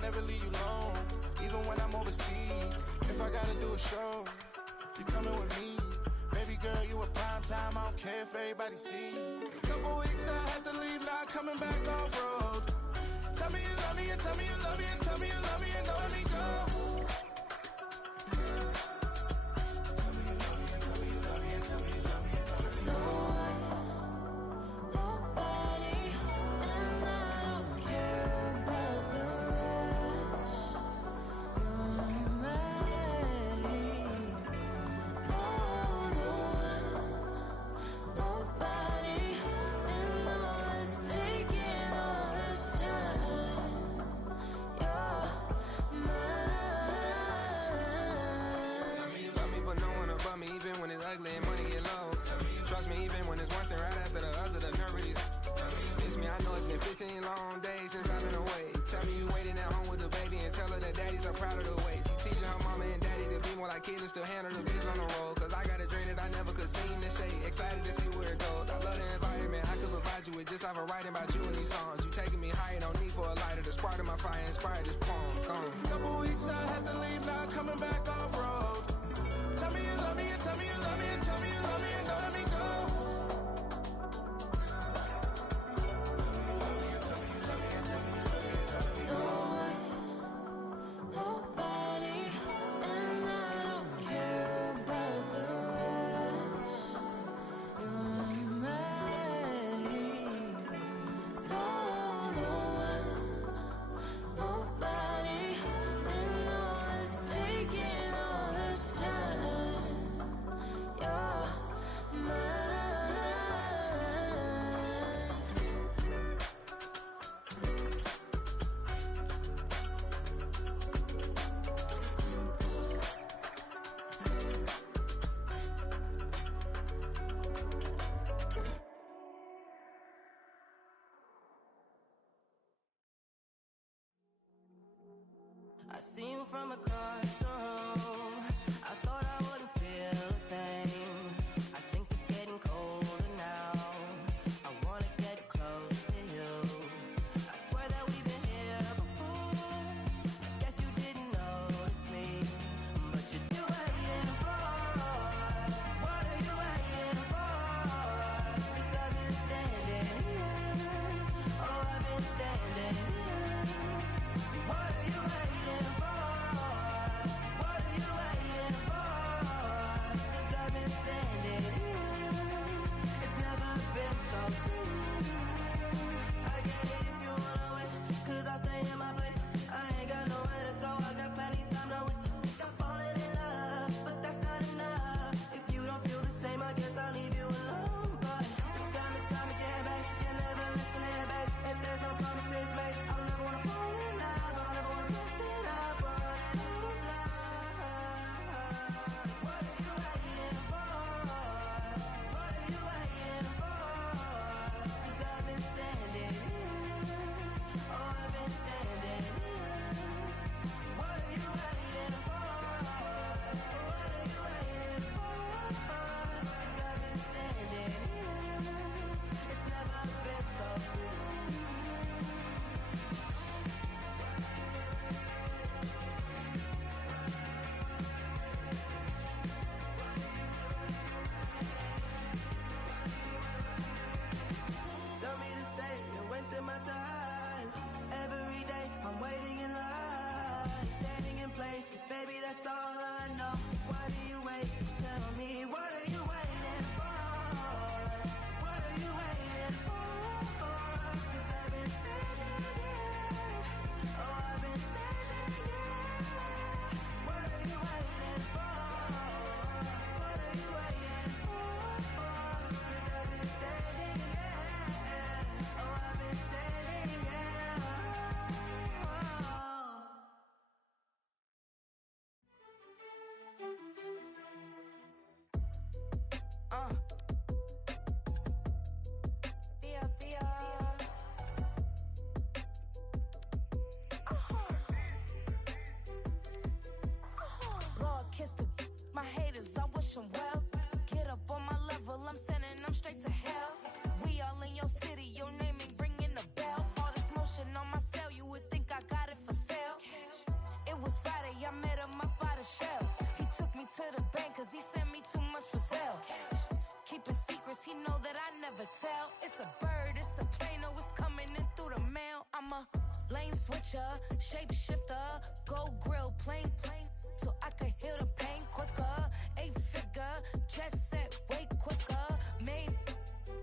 never leave you alone. Even when I'm overseas, if I gotta do a show, you coming with me. Baby girl, you a prime time, I don't care if everybody see. Couple weeks I had to leave, now I'm coming back off road. Tell me you love me, and tell me you love me, and tell me you love me, and don't let me go. Tell me you love me, and tell me you love me, and tell me you love me, and don't let me go. Nobody, and I don't care about the rest. You're mine. No one, nobody, and all it's taking all this time. You're mine. Tell me you love me, but no one above me, even when it's ugly and money get low. Trust me, even when it's one thing right after the other, the nerve of these. Miss me, I know it's been 15 long days since I've been away. Tell me you waiting at home with the baby and tell her that daddy's so proud of the way. She teaching her mama and daddy to be more like kids and still handle the biz on the road. Cause I got a dream that I never could sing to say. Excited to see where it goes. I love the environment I could provide you with just off of writing about you in these songs. You taking me higher, no need for a lighter. The spark of my fire inspired this poem. Gone. Couple weeks I had to leave, now I'm coming back off road. Tell me you love me, and tell me you love me, and tell me you love me, and don't let me go. No one, nobody, and I don't care about the rest. You're mine. No one, nobody, and all it's taking all this time. You're mine. I see you from across the room. I thought I wouldn't feel a thing. I think it's getting colder now. I wanna get close to you. I swear that we've been here before. I guess you didn't notice me, but you're waiting for. What are you waiting for? 'Cause I've been standing here. Oh, I've been standing here. What are you waiting for? What never tell. It's a bird, it's a plane, oh, it's coming in through the mail. I'm a lane switcher, shapeshifter, go grill, plane, so I could heal the pain quicker. 8-figure, jet set, way quicker. Made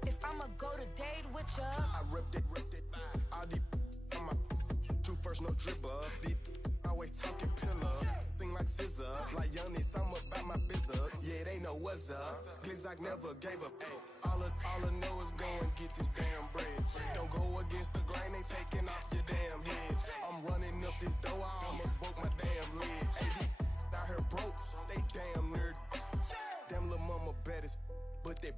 if I'ma go to date with ya. I ripped it. All these on my two first, no dribble. These always talking pillar. Thing like scissor. Like youngest, I'm about my business. Yeah, they know what's up. Glizzock never gave up. All I know is go and get this damn bread. Don't go against the grain, they taking off your damn head. I'm running up this door, I almost broke my damn leg. Hey, these out here broke, they damn nerd. Damn little mama bad as but they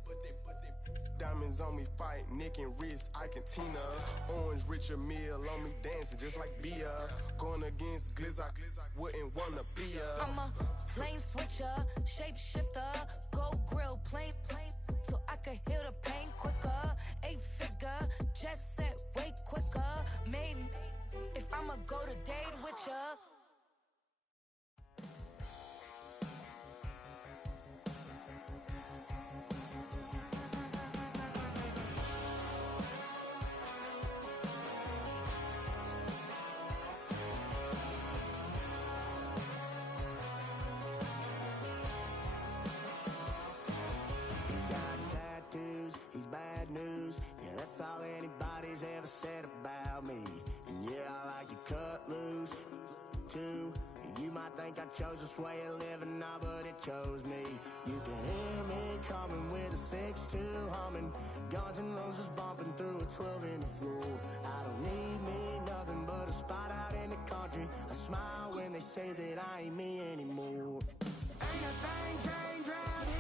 diamonds on me fight, neck and wrist, I can Tina. Orange Richard Mill on me dancing just like Bia. Going against Glizzock, wouldn't wanna be a. I'm a lane switcher, shapeshifter, go grill, plane, so I could heal the pain quicker. 8-figure, jet set, way quicker. Made if I'ma go to date with ya. He's bad news, yeah, that's all anybody's ever said about me. And yeah, I like you cut loose, too. You might think I chose this way of living now, but it chose me. You can hear me coming with a 6-2 humming, Guns N' Roses bumping through a 12 in the floor. I don't need me nothing but a spot out in the country. I smile when they say that I ain't me anymore. Ain't a thing changed around here.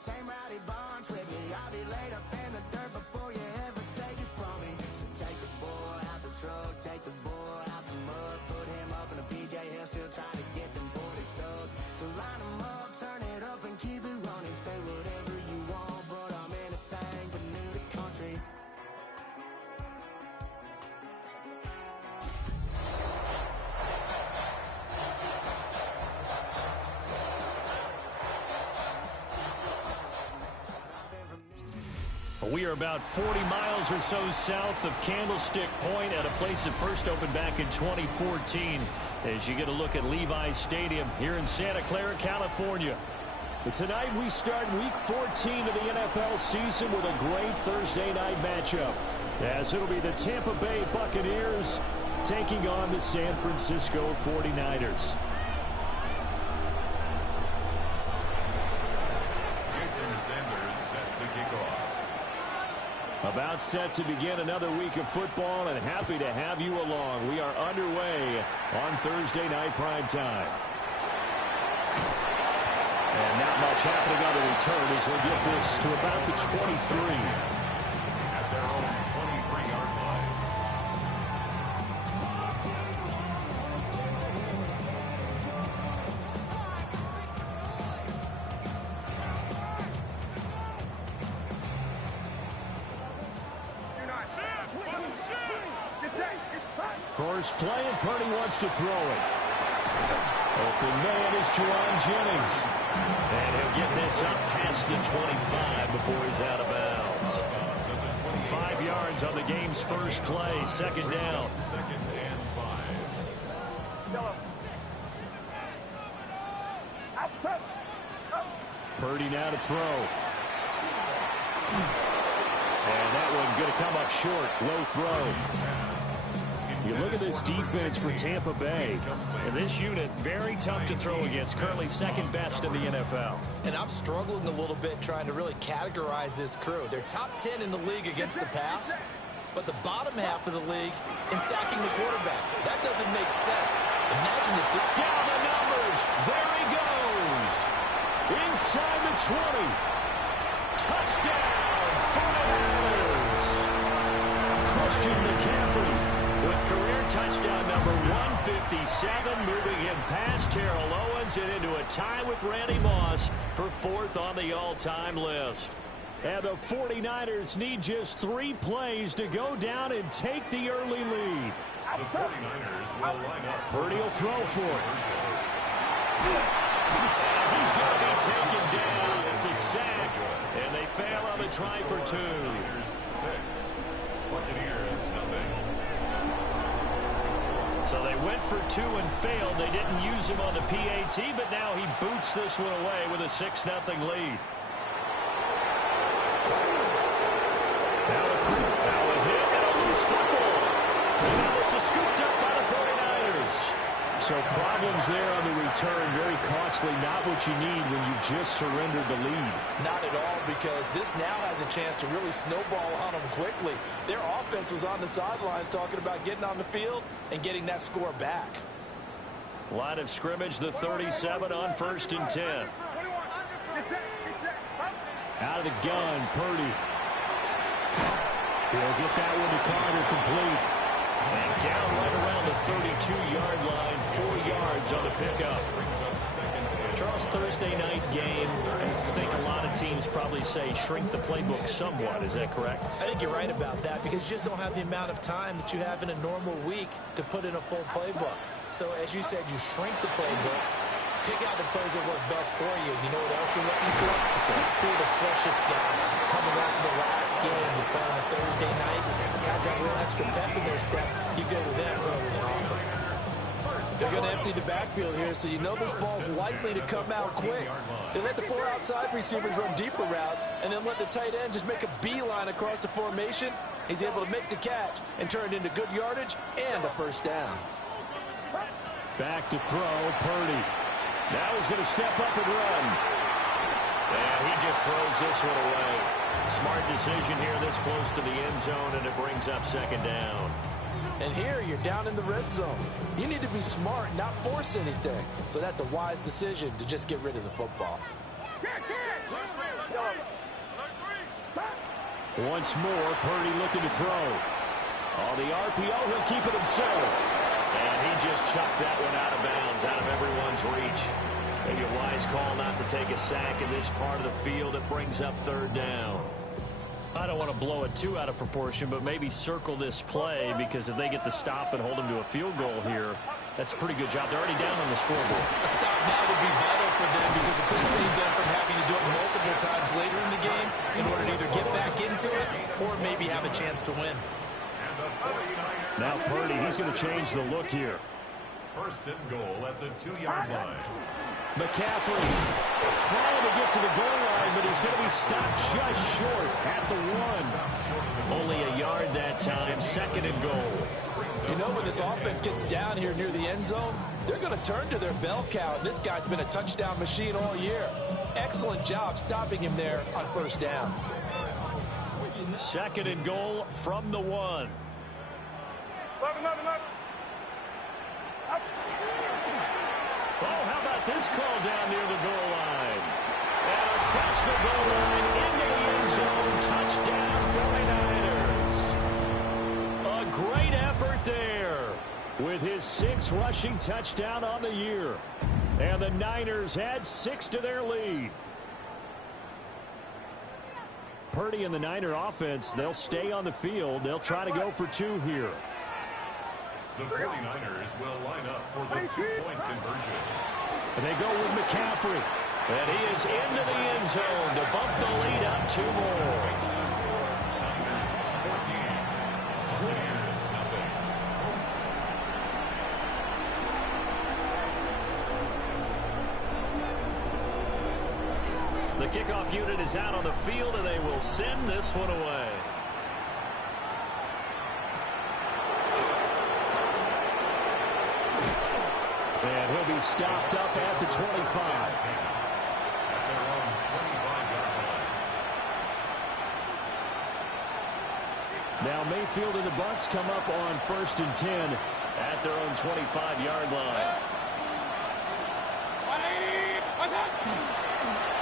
Same rowdy bonds with me. I'll be laid up in the dirt before you ever take it from me. So take the boy out the truck, take the boy out the mud, put him up in a PJ, he'll still try to get them 40 stuck. So line him up, turn it up and keep it running. Say whatever you want, but I'm anything but new to country. We are about 40 miles or so south of Candlestick Point at a place that first opened back in 2014 as you get a look at Levi's Stadium here in Santa Clara, California. But tonight we start week 14 of the NFL season with a great Thursday night matchup, as it'll be the Tampa Bay Buccaneers taking on the San Francisco 49ers. About set to begin another week of football, and happy to have you along. We are underway on Thursday night prime time. And not much happening on the return as he'll get this to about the 23. At their own 23-yard line. First play, and Purdy wants to throw it. Open man is Jerron Jennings. And he'll get this up past the 25 before he's out of bounds. 5 yards on the game's first play, second down. Second and 5. Purdy now to throw. And that one going to come up short. Low throw. You look at this defense for Tampa Bay, and this unit very tough to throw against, currently second best in the NFL. And I'm struggling a little bit trying to really categorize this crew. They're top 10 in the league against the pass, but the bottom half of the league in sacking the quarterback. That doesn't make sense. Imagine if the... Down the numbers. There he goes. Inside the 20. Touchdown, 49ers. Christian McCaffrey with career touchdown number 157, moving him past Terrell Owens and into a tie with Randy Moss for fourth on the all-time list. And the 49ers need just 3 plays to go down and take the early lead. The 49ers will line up. Purdy will throw for it. will try for 2. Niners 6. Buccaneers nothing. So they went for 2 and failed. They didn't use him on the PAT, but now he boots this one away with a 6-0 lead. Now a hit and a loose football. And now this is scooped up by the 49ers. So problems there on the return, very costly, not what you need when you just surrendered the lead. Not at all, because this now has a chance to really snowball on them quickly. Their offense was on the sidelines talking about getting on the field and getting that score back. Line of scrimmage, the 37 on 1st and 10. Out of the gun, Purdy. He'll get that one to Carter, complete. And down right around the 32-yard line, 4 yards on the pickup. Charles, Thursday night game, I think a lot of teams probably say shrink the playbook somewhat. Is that correct? I think you're right about that, because you just don't have the amount of time that you have in a normal week to put in a full playbook. So, as you said, you shrink the playbook, pick out the plays that work best for you. You know what else you're looking for? Who are the freshest guys coming off the last game? You play on a Thursday night. Guys have a little extra pep in their step. You go to them early and often. They're going to empty the backfield here, so you know this ball's likely to come out quick. They let the 4 outside receivers run deeper routes, and then let the tight end just make a beeline across the formation. He's able to make the catch and turn it into good yardage and a first down. Back to throw, Purdy. Now he's going to step up and run. And he just throws this one away. Smart decision here this close to the end zone, and it brings up 2nd down. And here you're down in the red zone. You need to be smart, not force anything. So that's a wise decision to just get rid of the football. Once more, Purdy looking to throw. On the RPO, he'll keep it himself. And he just chucked that one out of bounds, out of everyone's reach. Maybe a wise call not to take a sack in this part of the field. It brings up 3rd down. I don't want to blow it too out of proportion, but maybe circle this play, because if they get the stop and hold them to a field goal here, that's a pretty good job. They're already down on the scoreboard. A stop now would be vital for them, because it could save them from having to do it multiple times later in the game in order to either get back into it or maybe have a chance to win. Now Purdy, he's going to change the look here. 1st and goal at the 2-yard line. McCaffrey trying to get to the goal line, but he's going to be stopped just short at the 1. Only a yard that time, 2nd and goal. You know, when this offense gets down here near the end zone, they're going to turn to their bell cow, and this guy's been a touchdown machine all year. Excellent job stopping him there on 1st down. 2nd and goal from the 1. Oh, how about this call down near the goal line? And across the goal line, into the end zone, touchdown 49ers. A great effort there with his 6th rushing touchdown on the year. And the Niners add 6 to their lead. Purdy and the Niner offense, they'll stay on the field. They'll try to go for 2 here. The 49ers will line up for the 2-point conversion. And they go with McCaffrey. And he is into the end zone to bump the lead up 2 more. Niners 14. 49ers nothing. The kickoff unit is out on the field, and they will send this one away. And he'll be stopped up at the 25. At their own 25-yard line. Now Mayfield and the Bucs come up on 1st and 10 at their own 25-yard line.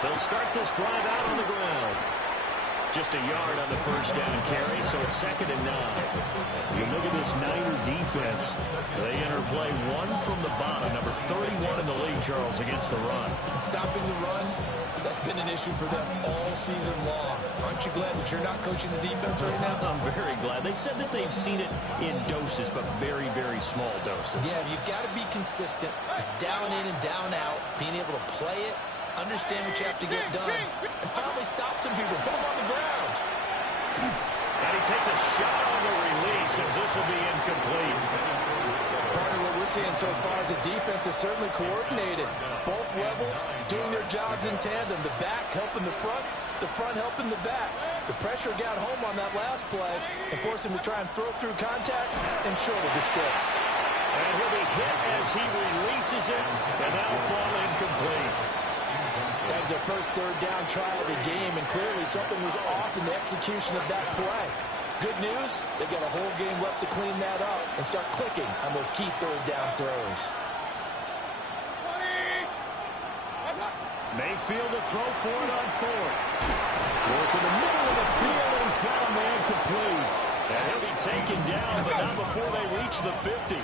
They'll start this drive out on the ground. Just a yard on the 1st down carry, so it's 2nd and 9. You look at this Niner defense. They interplay 1 from the bottom, number 31 in the league, Charles, against the run. Stopping the run, that's been an issue for them all season long. Aren't you glad that you're not coaching the defense right now? I'm very glad. They said that they've seen it in doses, but very, very small doses. Yeah, you've got to be consistent. It's down in and down out, being able to play it understand what you have to get done, and finally stop some people, put them on the ground. And he takes a shot on the release as this will be incomplete. Part of what we're seeing so far is the defense is certainly coordinated. Both levels doing their jobs in tandem. The back helping the front helping the back. The pressure got home on that last play and forced him to try and throw through contact and short of the sticks. And he'll be hit as he releases it, and that'll fall incomplete. That was their first third down try of the game, and clearly something was off in the execution of that play. Good news, they've got a whole game left to clean that up and start clicking on those key third down throws. Mayfield to throw for it on fourth. Work in the middle of the field, and he's got a man complete. And he'll be taken down, but not before they reach the 50.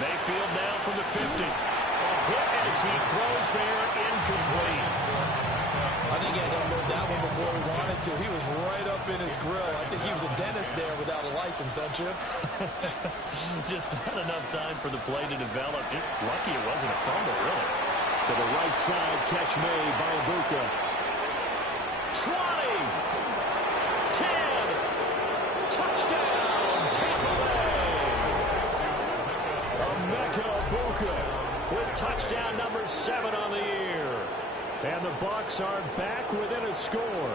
Mayfield now from the 50. A hit as he throws there, incomplete. I think he had to unload that one before he wanted to. He was right up in his grill. I think he was a dentist there without a license, don't you? Just not enough time for the play to develop. Just lucky it wasn't a fumble, really. To the right side, catch made by Ibuka. 20, 10, touchdown, Tampa Bay. Emeka Ibuka with touchdown number 7 on the year. And the Bucs are back within a score.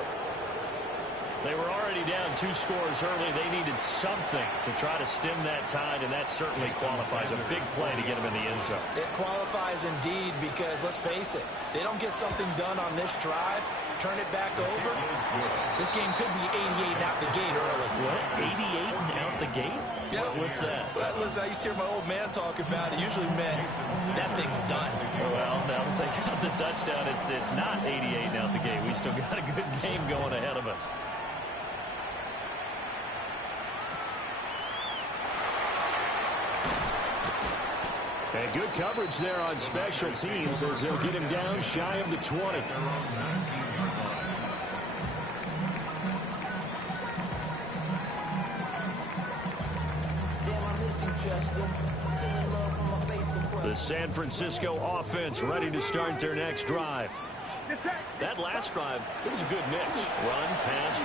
They were already down 2 scores early. They needed something to try to stem that tide, and that certainly qualifies. A big play to get them in the end zone. It qualifies indeed because, let's face it, they don't get something done on this drive, turn it back over, this game could be 88 and out the gate early. What? 88 and out the gate? Yeah. What's that? Well, listen, I used to hear my old man talk about it. Usually meant that thing's done. Well, now that they got the touchdown, it's not 88 and out the gate. We still got a good game going ahead of us. And good coverage there on special teams as they'll get him down shy of the 20. The San Francisco offense ready to start their next drive. That last drive, it was a good mix. Run, pass.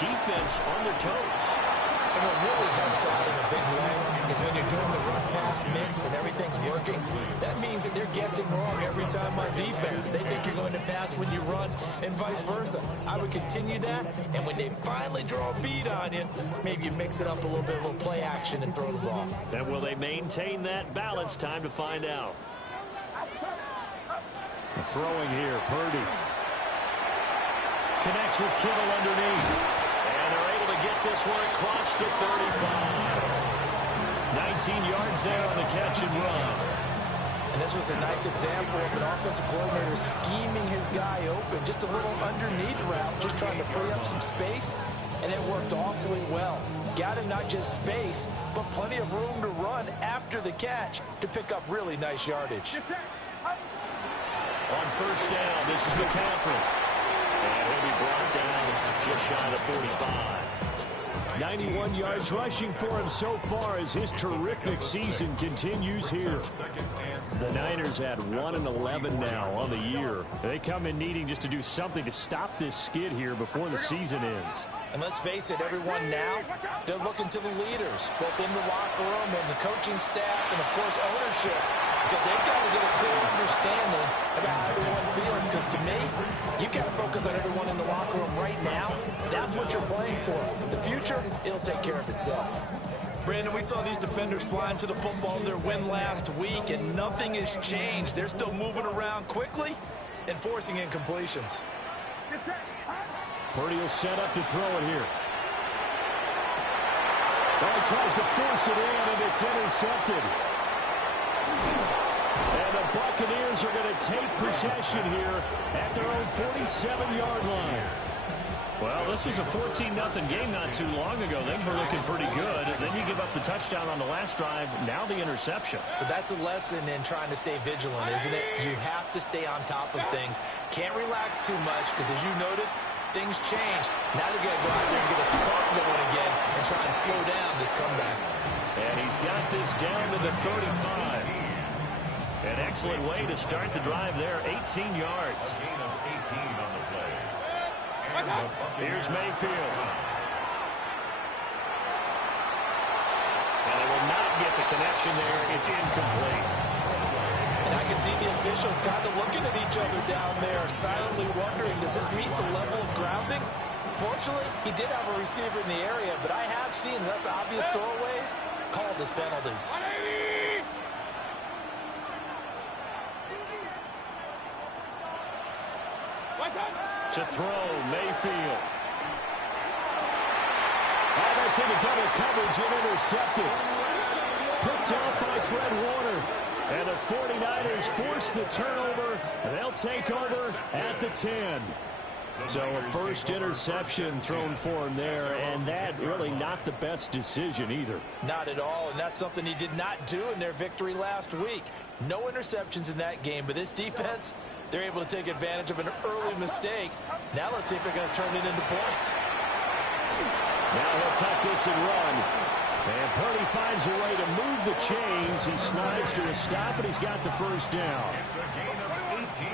Defense on their toes. And what really helps out in a big way is when you're doing the run-pass mix and everything's working, that means that they're guessing wrong every time on defense. They think you're going to pass when you run and vice versa. I would continue that, and when they finally draw a beat on you, maybe you mix it up a little bit, a little play action and throw the ball. And will they maintain that balance? Time to find out. Throwing here, Purdy. Connects with Kittle underneath. And they're able to get this one across the 35. 19 yards there on the catch and run. And this was a nice example of an offensive coordinator scheming his guy open. Just a little underneath route, just trying to free up some space. And it worked awfully well. Got him not just space, but plenty of room to run after the catch to pick up really nice yardage. On first down, this is McCaffrey. And he'll be brought down just shy of 45. 91 yards rushing for him so far as his terrific season continues here. The Niners at 1-11 now on the year. They come in needing just to do something to stop this skid here before the season ends. And let's face it, everyone now, they're looking to the leaders, both in the locker room and the coaching staff and, of course, ownership. Because they've got to get a clear understanding about how everyone feels. Because to me, you've got to focus on everyone in the locker room right now. That's what you're playing for. The future, it'll take care of itself. Brandon, we saw these defenders flying to the football in their win last week, and nothing has changed. They're still moving around quickly and forcing incompletions. Purdy will set up to throw it here. Well, he tries to force it in, and it's intercepted. And the Buccaneers are going to take possession here at their own 47-yard line. Well, this was a 14-0 game not too long ago. Things were looking pretty good. And then you give up the touchdown on the last drive. Now the interception. So that's a lesson in trying to stay vigilant, isn't it? You have to stay on top of things. Can't relax too much because, as you noted, things change. Now they've got to go out there and get a spark going again and try and slow down this comeback. And he's he's got this down to the 35. An excellent way to start the drive there, 18 yards. Gain of 18 on the play. Here's Mayfield. And they will not get the connection there. It's incomplete. And I can see the officials kind of looking at each other down there, silently wondering, does this meet the level of grounding? Fortunately, he did have a receiver in the area, but I have seen less obvious throwaways called as penalties. To throw, Mayfield. Oh, that's into double coverage and intercepted. Picked up by Fred Warner. And the 49ers force the turnover. And they'll take over at the 10. So a first interception thrown for him there, and that really not the best decision either. Not at all, and that's something he did not do in their victory last week. No interceptions in that game, but this defense, they're able to take advantage of an early mistake. Now let's see if they're going to turn it into points. Now he'll tuck this and run. And Purdy finds a way to move the chains. He slides to a stop, and he's got the first down. It's a gain of 18.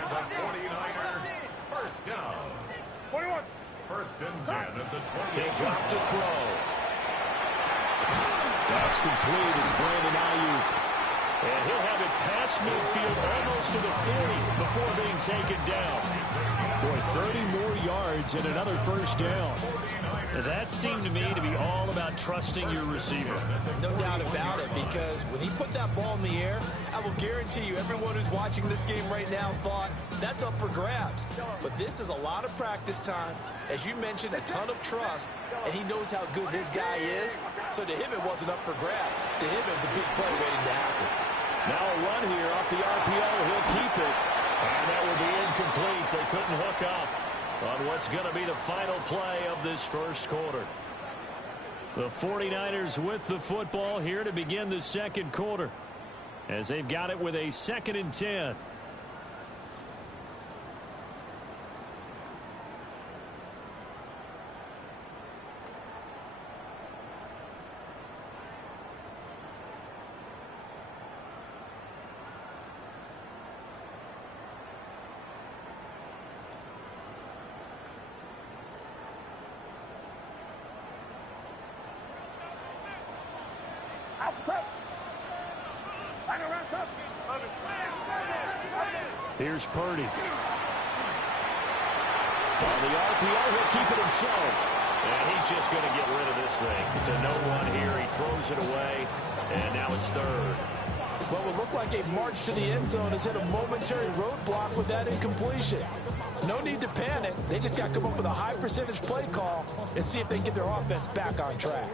And the 49ers first down. 41. First and 10 at the 20. They drop to throw. That's complete. It's Brandon Ayuk. And he'll have it past midfield almost to the 40 before being taken down. Boy, 30 more yards and another first down. And that seemed to me to be all about trusting your receiver. No doubt about it, because when he put that ball in the air, I will guarantee you everyone who's watching this game right now thought that's up for grabs. But this is a lot of practice time. As you mentioned, a ton of trust, and he knows how good his guy is. So to him, it wasn't up for grabs. To him, it was a big play waiting to happen. Now a run here off the RPO. He'll keep it. And that will be incomplete. They couldn't hook up on what's going to be the final play of this first quarter. The 49ers with the football here to begin the second quarter, as they've got it with a 2nd and 10. Here's Purdy. On the RPO, he'll keep it himself. And he's just going to get rid of this thing. To no one here. He throws it away. And now it's third. What would look like a march to the end zone has hit a momentary roadblock with that incompletion. No need to panic. They just got to come up with a high percentage play call and see if they can get their offense back on track.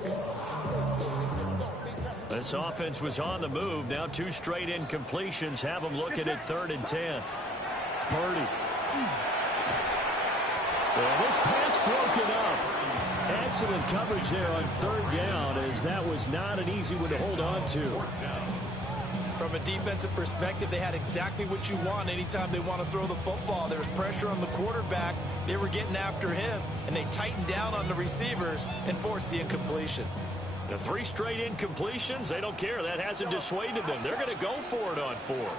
This offense was on the move. Now 2 straight incompletions have them looking at 3rd and 10. Purdy. Well, this pass broken up. Excellent coverage there on 3rd down, as that was not an easy one to hold on to. From a defensive perspective, they had exactly what you want anytime they want to throw the football. There was pressure on the quarterback. They were getting after him, and they tightened down on the receivers and forced the incompletion. The 3 straight incompletions, they don't care. That hasn't dissuaded them. They're going to go for it on 4th.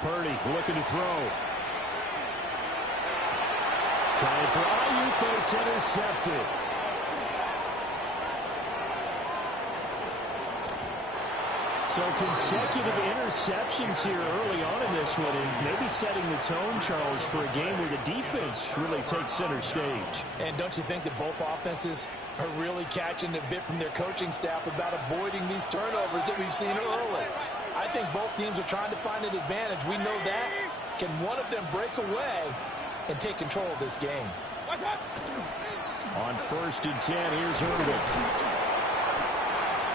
Purdy looking to throw. Trying for Ayuk, but it's intercepted. So consecutive interceptions here early on in this one, and maybe setting the tone, Charles, for a game where the defense really takes center stage. And don't you think that both offenses are really catching a bit from their coaching staff about avoiding these turnovers that we've seen early? I think both teams are trying to find an advantage. We know that. Can one of them break away and take control of this game? On 1st and 10, here's Irvin.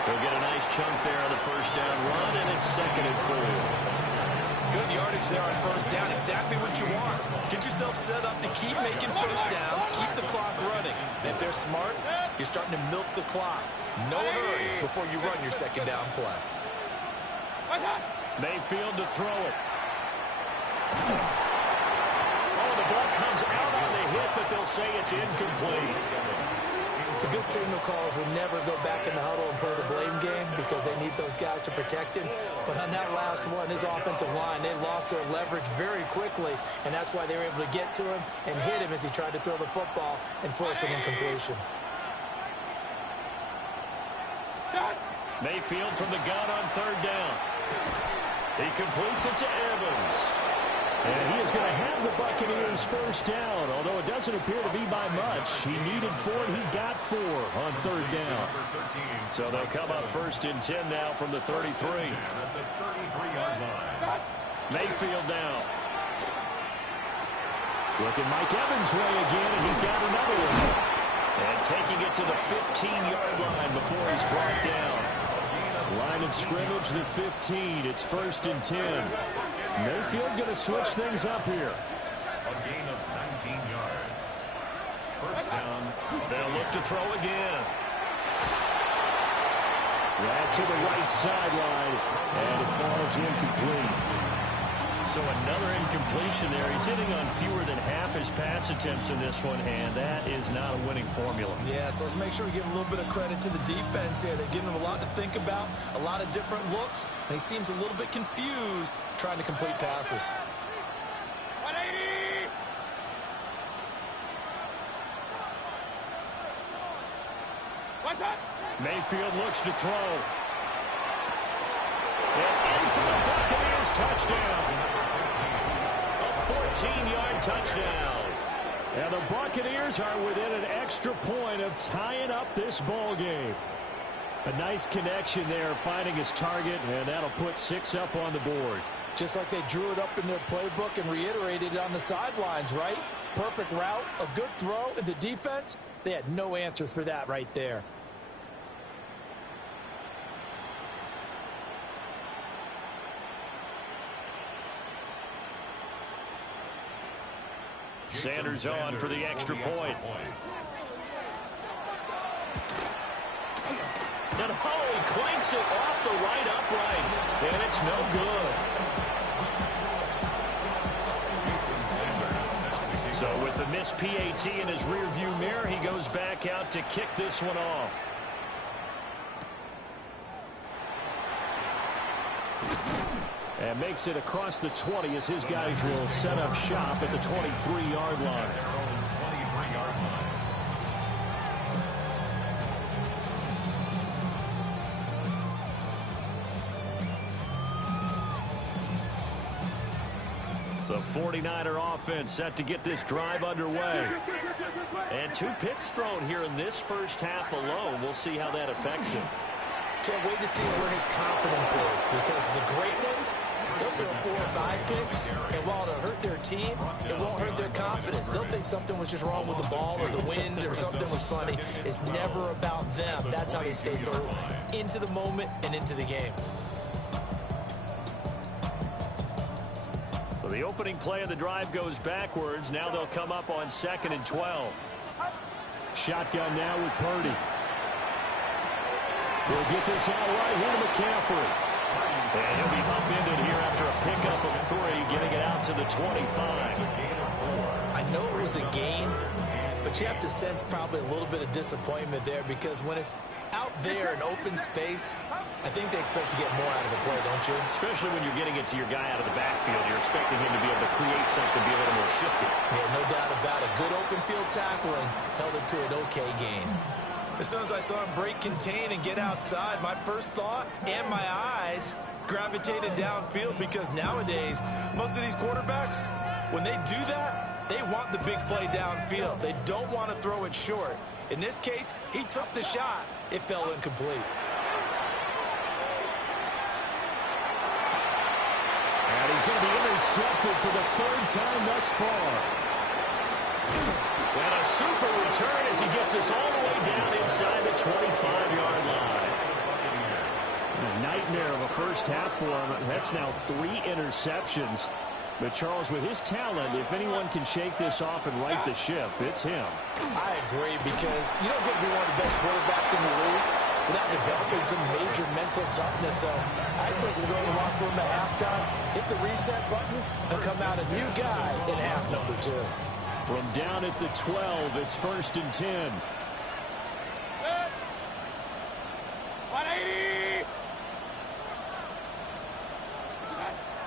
They'll get a nice chunk there on the first down run, and it's 2nd and 4. Good yardage there on 1st down. Exactly what you want. Get yourself set up to keep making first downs, keep the clock running. And if they're smart, you're starting to milk the clock. No hurry before you run your 2nd down play. Mayfield to throw it. Oh, the ball comes out on the hit, but they'll say it's incomplete. The good signal callers will never go back in the huddle and play the blame game because they need those guys to protect him. But on that last one, his offensive line, they lost their leverage very quickly, and that's why they were able to get to him and hit him as he tried to throw the football and force an incompletion. Mayfield from the gun on third down. He completes it to Evans. And he is going to have the Buccaneers first down, although it doesn't appear to be by much. He needed 4, and he got 4 on third down. So they'll come up first and 10 now from the 33. Mayfield now. Looking Mike Evans' way again, and he's got another one. And taking it to the 15-yard line before he's brought down. Line of scrimmage, the 15. It's first and 10. Mayfield going to switch things up here. A gain of 19 yards. First down. They'll look to throw again. That's to the right sideline, and it falls incomplete. So another incompletion there. He's hitting on fewer than half his pass attempts in this one, and that is not a winning formula. Yeah, so let's make sure we give a little bit of credit to the defense here. They're giving him a lot to think about, a lot of different looks, and he seems a little bit confused trying to complete passes. 180! What's up? Mayfield looks to throw. And in for the Buccaneers touchdown. A 14-yard touchdown. And the Buccaneers are within an extra point of tying up this ball game. A nice connection there, finding his target, and that'll put 6 up on the board. Just like they drew it up in their playbook and reiterated it on the sidelines, right? Perfect route, a good throw, and the defense, they had no answer for that right there. Sanders on for the extra point. And Holley clanks it off the right upright, and it's no good. So with the missed PAT in his rearview mirror, he goes back out to kick this one off. And makes it across the 20 as his guys will set up shop at the 23-yard line. The 49er offense set to get this drive underway. And 2 picks thrown here in this first half alone. We'll see how that affects him. Can't wait to see where his confidence is, because the great ones, they'll throw 4 or 5 picks, and while it'll hurt their team, it won't hurt their confidence. They'll think something was just wrong with the ball or the wind or something was funny. It's never about them. That's how they stay so into the moment and into the game. So the opening play of the drive goes backwards. Now they'll come up on 2nd and 12. Shotgun now with Purdy. We'll get this out right here to McCaffrey. And he'll be upended here after a pickup of 3, getting it out to the 25. I know it was a gain, but you have to sense probably a little bit of disappointment there, because when it's out there in open space, I think they expect to get more out of the play, don't you? Especially when you're getting it to your guy out of the backfield. You're expecting him to be able to create something, be a little more shifty. Yeah, no doubt about it. Good open field tackling held it to an okay gain. As soon as I saw him break contain and get outside, my first thought and my eyes gravitated downfield, because nowadays, most of these quarterbacks, when they do that, they want the big play downfield. They don't want to throw it short. In this case, he took the shot. It fell incomplete. And he's going to be intercepted for the 3rd time thus far. And a super return as he gets us all the way down inside the 25-yard line. A nightmare of a first half for him. That's now 3 interceptions. But Charles, with his talent, if anyone can shake this off and right the ship, it's him. I agree, because you don't get to be one of the best quarterbacks in the league without developing some major mental toughness. So I expect him to go in the locker room at halftime, hit the reset button, and come out a new guy in half number 2. From down at the 12, it's 1st and 10.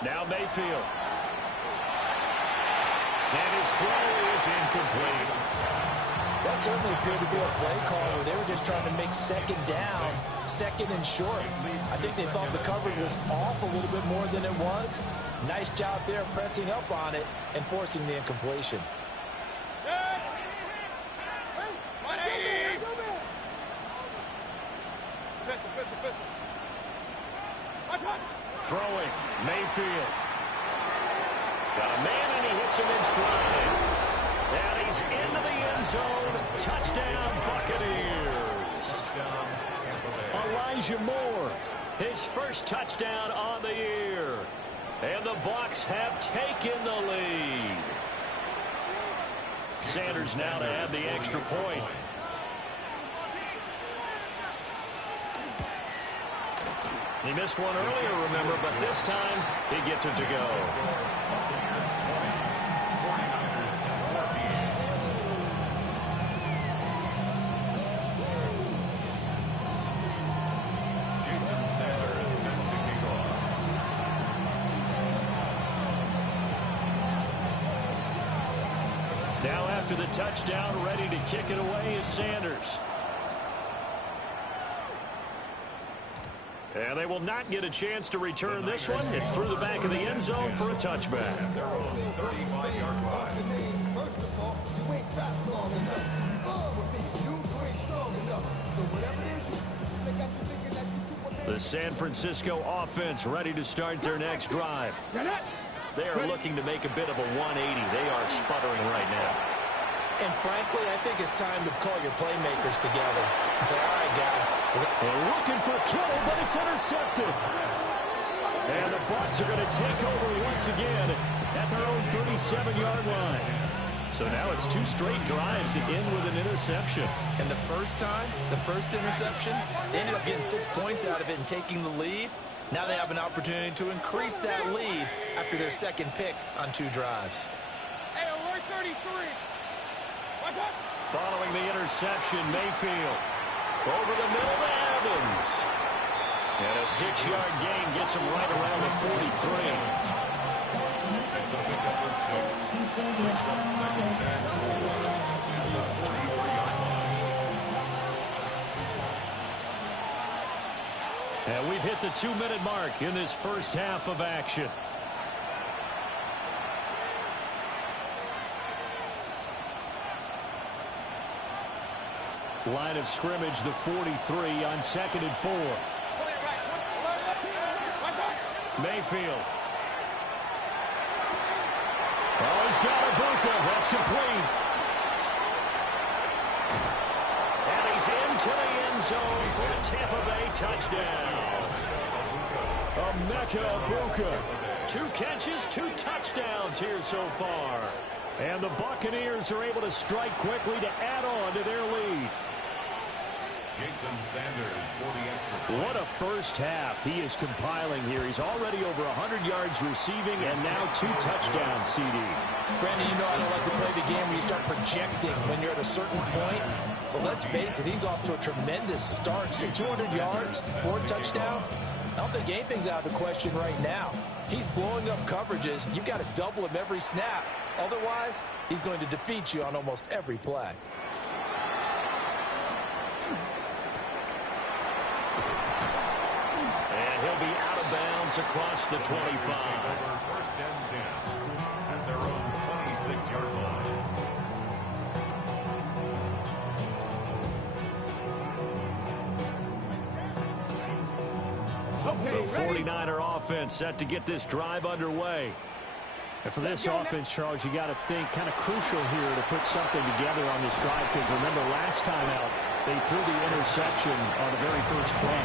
Now Mayfield. And his throw is incomplete. That certainly appeared to be a play call where they were just trying to make second down, second and short. I think they thought the coverage was off a little bit more than it was. Nice job there pressing up on it and forcing the incompletion. Throwing, Mayfield. Got a man and he hits him in stride. And he's into the end zone. Touchdown, Buccaneers. Elijah Moore, his first touchdown on the year. And the Bucs have taken the lead. Sanders now to add the extra point. He missed one earlier, remember, but this time he gets it to go. Jason Sanders set to kick off. Now after the touchdown, ready to kick it away is Sanders. And they will not get a chance to return this one. It's through the back of the end zone for a touchback. Their own 35-yard line. First of all, you ain't fat long enough. With me, you ain't strong enough. So whatever it is, they got you thinking that you Superman. The San Francisco offense ready to start their next drive. They are looking to make a bit of a 180. They are sputtering right now. And frankly, I think it's time to call your playmakers together and say, all right, guys. They're looking for Kittle, but it's intercepted. And the Bucs are going to take over once again at their own 37-yard line. So now it's two straight drives that end with an interception. And the first time, the first interception, they ended up getting 6 points out of it and taking the lead. Now they have an opportunity to increase that lead after their second pick on 2 drives. Hey, we're 33. Following the interception, Mayfield over the middle to Evans. And a 6-yard gain gets him right around the 43. It's a pickup of 6. Brings up second and goal at the 44-yard line. And we've hit the 2-minute mark in this first half of action. Line of scrimmage, the 43 on 2nd and 4. Mayfield. Oh, he's got Ibuka. That's complete. And he's into the end zone for a Tampa Bay touchdown. Emeka Ibuka. 2 catches, 2 touchdowns here so far. And the Buccaneers are able to strike quickly to add on to their lead. Jason Sanders for the extra point. What a first half he is compiling here. He's already over 100 yards receiving and now 2 touchdowns, CD. Brandon, you know I don't like to play the game where you start projecting when you're at a certain point. But let's face it, he's off to a tremendous start. So 200 yards, 4 touchdowns. I don't think anything's out of the question right now. He's blowing up coverages. You've got to double him every snap. Otherwise, he's going to defeat you on almost every play. And he'll be out of bounds across the 25. First and 10 at their own 26-yard line. The 49er offense set to get this drive underway. And for this offense, Charles, you got to think kind of crucial here to put something together on this drive, because remember last time out, they threw the interception on the very first play.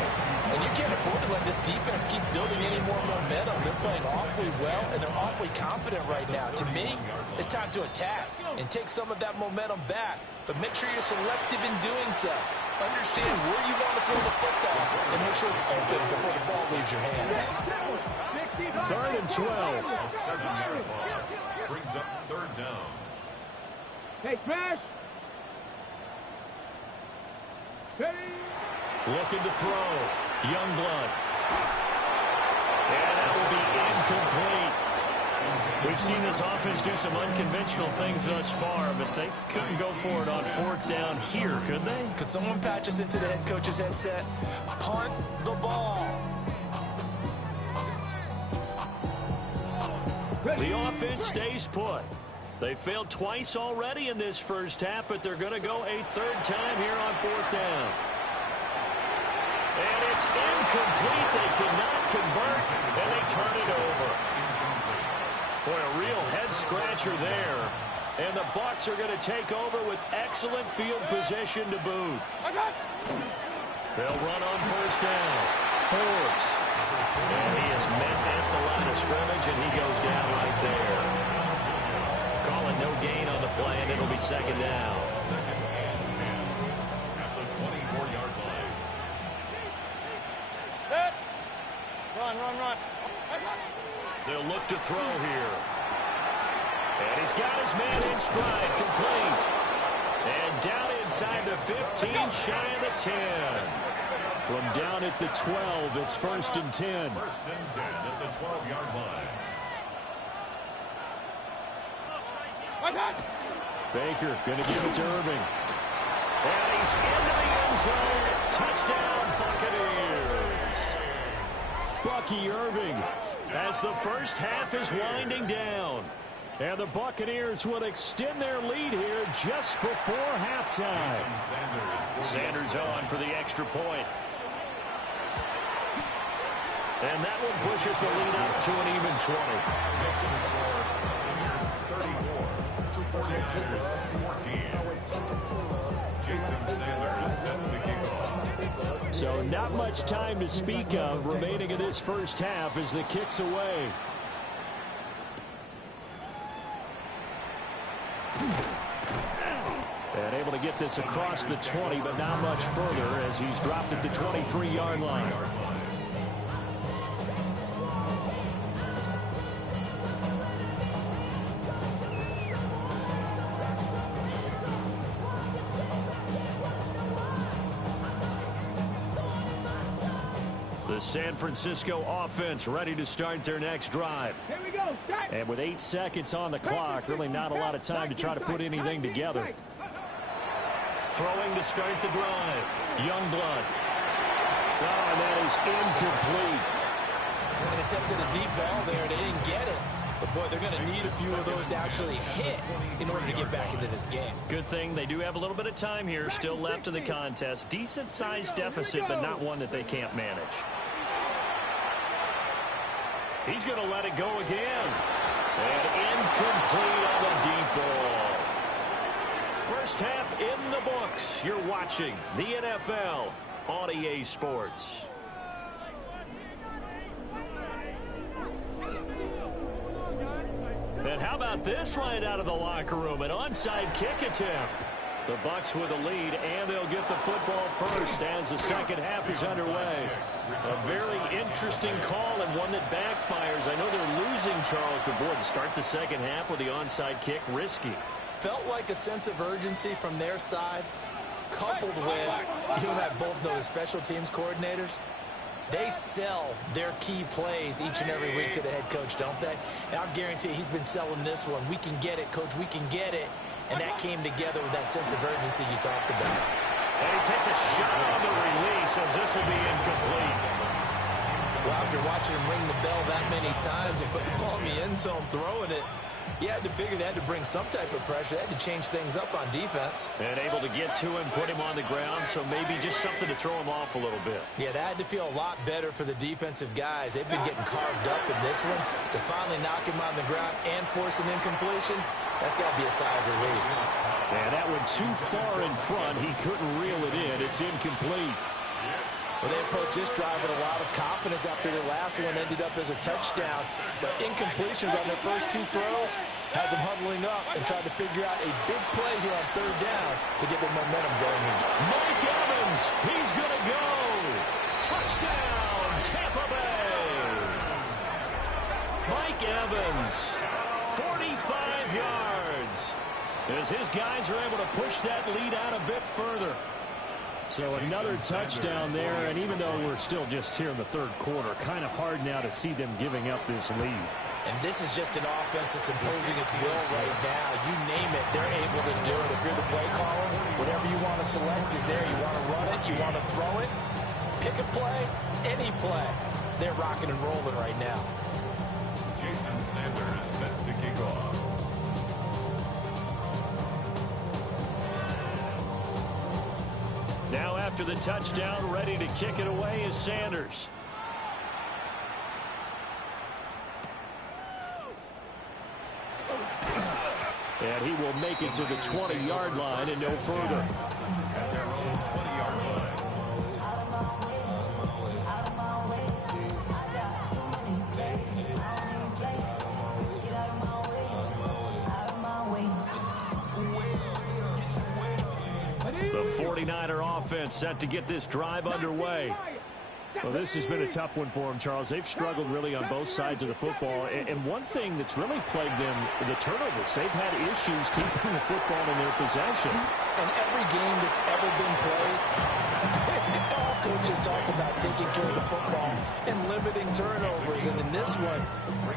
And you can't afford to let this defense keep building any more momentum. They're playing awfully well, and they're awfully confident right now. To me, it's time to attack and take some of that momentum back. But make sure you're selective in doing so. Understand where you want to throw the football and make sure it's open before the ball leaves your hands. 3rd and 12. A 7-yard loss brings up 3rd down. Hey, smash! Looking to throw. Youngblood. And that will be incomplete. We've seen this offense do some unconventional things thus far, but they couldn't go for it on fourth down here, could they? Could someone patch us into the head coach's headset? Punt the ball. The offense stays put. They failed twice already in this first half, but they're going to go a third time here on fourth down. And it's incomplete. They cannot convert, and they turn it over. Boy, a real head-scratcher there. And the Bucs are going to take over with excellent field position to boot. They'll run on first down. Forbes. And he is met at the line of scrimmage, and he goes down right there. Calling no gain on the play, and it'll be second down. Second and 10 at the 24-yard line. Set. Run. They'll look to throw here. And he's got his man in stride, complete. And down inside the 15, shy of the 10. From down at the 12, it's first and 10. First and 10 at the 12-yard line. Baker going to give it to Irving. And he's into the end zone. Touchdown, Buccaneers. Bucky Irving, as the first half is winding down. And the Buccaneers will extend their lead here just before halftime. Sanders on for the extra point. And that one pushes the lead up to an even 20. Jason Sanders set to kick off. So not much time to speak of remaining in this first half as the kick's away. And able to get this across the 20, but not much further as he's dropped at the 23-yard line. The San Francisco offense ready to start their next drive. Here we go. And with 8 seconds on the clock, really not a lot of time to try to put anything together. Throwing to start the drive. Youngblood. Oh, and that is incomplete. And attempted a deep ball there. They didn't get it. But, boy, they're going to need a few of those to actually hit in order to get back into this game. Good thing they do have a little bit of time here still left in the contest. Decent-sized deficit, but not one that they can't manage. He's going to let it go again. And incomplete on the deep ball. First half in the books. You're watching the NFL on EA Sports. And how about this right out of the locker room? An onside kick attempt. The Bucs with a lead, and they'll get the football first as the second half is underway. A very interesting call and one that backfires. I know they're losing, Charles, but boy, to start the second half with the onside kick, risky. Felt like a sense of urgency from their side, coupled with, you and I both know, the special teams coordinators. They sell their key plays each and every week to the head coach, don't they? And I'll guarantee he's been selling this one. We can get it, coach, we can get it. And that came together with that sense of urgency you talked about. And he takes a shot on the release as this will be incomplete. Well, after watching him ring the bell that many times and put the ball in the end zone, throwing it, you had to figure they had to bring some type of pressure. They had to change things up on defense. And able to get to him, put him on the ground, so maybe just something to throw him off a little bit. Yeah, that had to feel a lot better for the defensive guys. They've been getting carved up in this one. To finally knock him on the ground and force an incompletion, that's got to be a sigh of relief. And that went too far in front. He couldn't reel it in. It's incomplete. Well, they approached this drive with a lot of confidence after their last one ended up as a touchdown. But incompletions on their first two throws has them huddling up and trying to figure out a big play here on third down to get their momentum going again. Mike Evans, he's going to go. Touchdown, Tampa Bay. Mike Evans, 45 yards. As his guys are able to push that lead out a bit further. So another touchdown there, and even though we're still just here in the third quarter, kind of hard now to see them giving up this lead. And this is just an offense that's imposing its will right now. You name it, they're able to do it. If you're the play caller, whatever you want to select is there. You want to run it, you want to throw it, pick a play, any play. They're rocking and rolling right now. Jason Sanders set to kick off. Now after the touchdown, ready to kick it away is Sanders. And he will make it to the 20-yard line and no further. At their own 20-yard line. The 49er offense set to get this drive underway. Well, this has been a tough one for them, Charles. They've struggled really on both sides of the football. And one thing that's really plagued them, the turnovers. They've had issues keeping the football in their possession. And every game that's ever been played, all coaches talk about taking care of the football and limiting turnovers. And in this one,